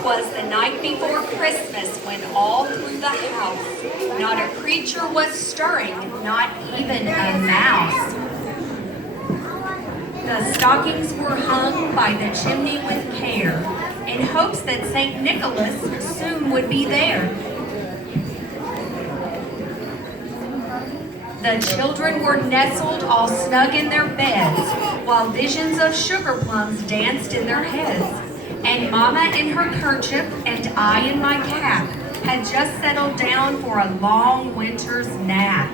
'Twas the night before Christmas when all through the house not a creature was stirring, not even a mouse. The stockings were hung by the chimney with care, in hopes that St. Nicholas soon would be there. The children were nestled all snug in their beds, while visions of sugar plums danced in their heads. And Mama in her kerchief and I in my cap had just settled down for a long winter's nap.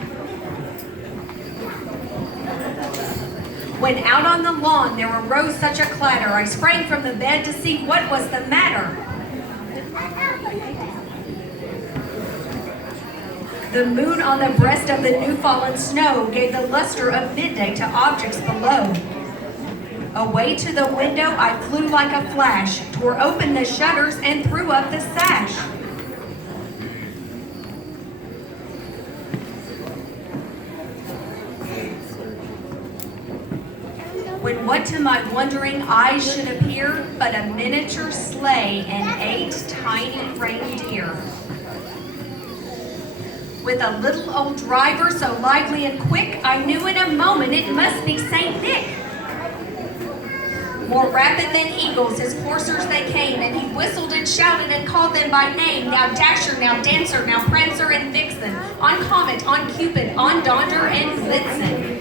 When out on the lawn there arose such a clatter, I sprang from the bed to see what was the matter. The moon on the breast of the new-fallen snow gave the luster of midday to objects below. Away to the window I flew like a flash, tore open the shutters and threw up the sash. When what to my wondering eyes should appear but a miniature sleigh and 8 tiny reindeer. With a little old driver so lively and quick, I knew in a moment it must be St. Nick. More rapid than eagles, his coursers they came, and he whistled and shouted and called them by name. Now Dasher, now Dancer, now Prancer and Vixen, on Comet, on Cupid, on Donder and Blitzen.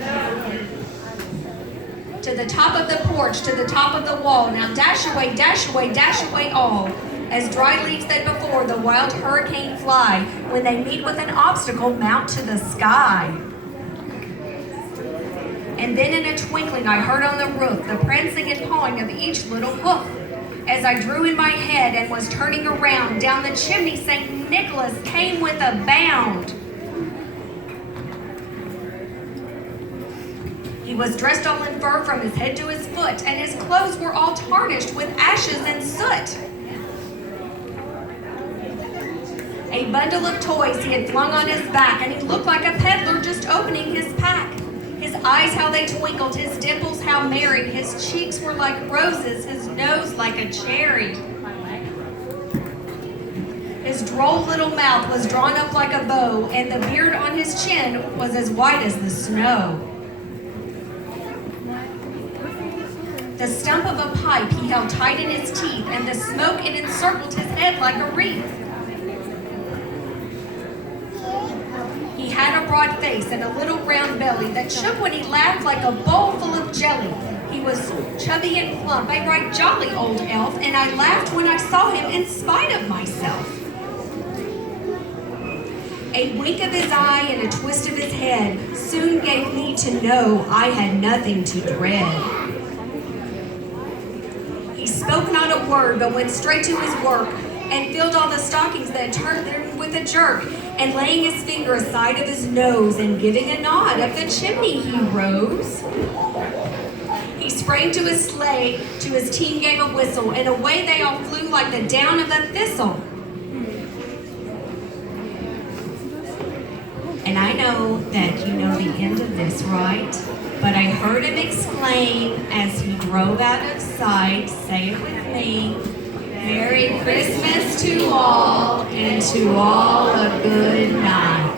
To the top of the porch, to the top of the wall, now dash away all. As dry leaves that before the wild hurricane fly, when they meet with an obstacle, mount to the sky. And then in a twinkling I heard on the roof the prancing and pawing of each little hoof. As I drew in my head and was turning around, down the chimney St. Nicholas came with a bound. He was dressed all in fur from his head to his foot, and his clothes were all tarnished with ashes and soot. A bundle of toys he had flung on his back, and he looked like a peddler just opening his pack. His eyes, how they twinkled, his dimples, how merry. His cheeks were like roses, his nose like a cherry. His droll little mouth was drawn up like a bow, and the beard on his chin was as white as the snow. The stump of a pipe he held tight in his teeth, and the smoke it encircled his head like a wreath. He had a broad face and a little round belly that shook when he laughed like a bowl full of jelly. He was chubby and plump, a right jolly old elf, and I laughed when I saw him in spite of myself. A wink of his eye and a twist of his head soon gave me to know I had nothing to dread. He spoke not a word, but went straight to his work, and filled all the stockings that turned them with a jerk, and laying his finger aside of his nose, and giving a nod, up the chimney he rose. He sprang to his sleigh, to his team gave a whistle, and away they all flew like the down of a thistle. And I know that you know the end of this, right? But I heard him exclaim as he drove out of sight, say it with me, Merry Christmas to all, and to all a good night.